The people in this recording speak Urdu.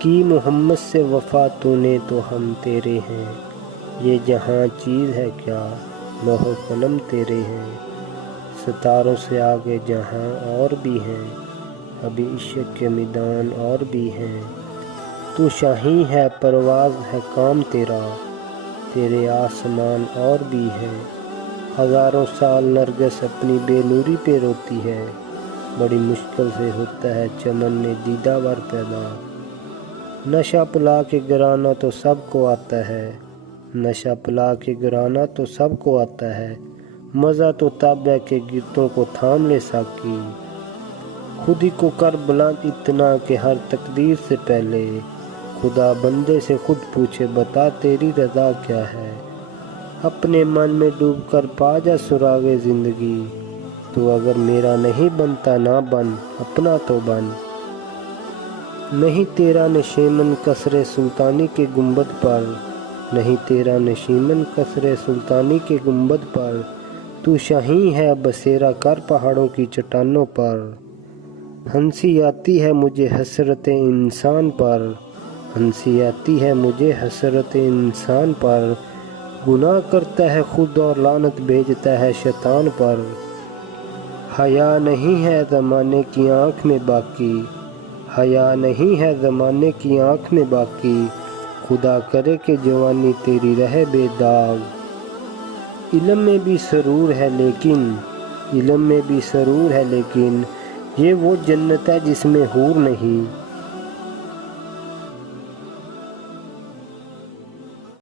کی محمد سے وفا تو نے تو ہم تیرے ہیں، یہ جہاں چیز ہے کیا لوح و قلم تیرے ہیں، ستاروں سے آگے جہاں اور بھی ہیں، ابھی عشق کے میدان اور بھی ہیں، تو شاہی ہے پرواز ہے کام تیرا، تیرے آسمان اور بھی ہیں، ہزاروں سال نرگس اپنی بے نوری پہ روتی ہے، بڑی مشکل سے ہوتا ہے چمن میں دیدہ ور پیدا، نشہ پلا کے گرانا تو سب کو آتا ہے، نشہ پلا کے گرانا تو سب کو آتا ہے، مزہ تو تب ہے کہ گرتوں کو تھام لے ساقی، خود ہی کو کر بلند اتنا کہ ہر تقدیر سے پہلے خدا بندے سے خود پوچھے بتا تیری رضا کیا ہے، اپنے من میں ڈوب کر پا جا سراغ زندگی، تو اگر میرا نہیں بنتا نہ بن اپنا تو بن، نہیں تیرا نشیمن قصر سلطانی کے گنبد پر، نہیں تیرا نشیمن قصر سلطانی کے گنبد پر، تو شاہی ہے بسیرا کر پہاڑوں کی چٹانوں پر، ہنسی آتی ہے مجھے حسرت انسان پر، ہنسی آتی ہے مجھے حسرت انسان پر، گناہ کرتا ہے خود اور لعنت بھیجتا ہے شیطان پر، حیا نہیں ہے زمانے کی آنکھ میں باقی، حیا نہیں ہے زمانے کی آنکھ میں باقی، خدا کرے کہ جوانی تیری رہے بے داغ، علم میں بھی سرور ہے لیکن، علم میں بھی سرور ہے لیکن، یہ وہ جنت ہے جس میں حور نہیں،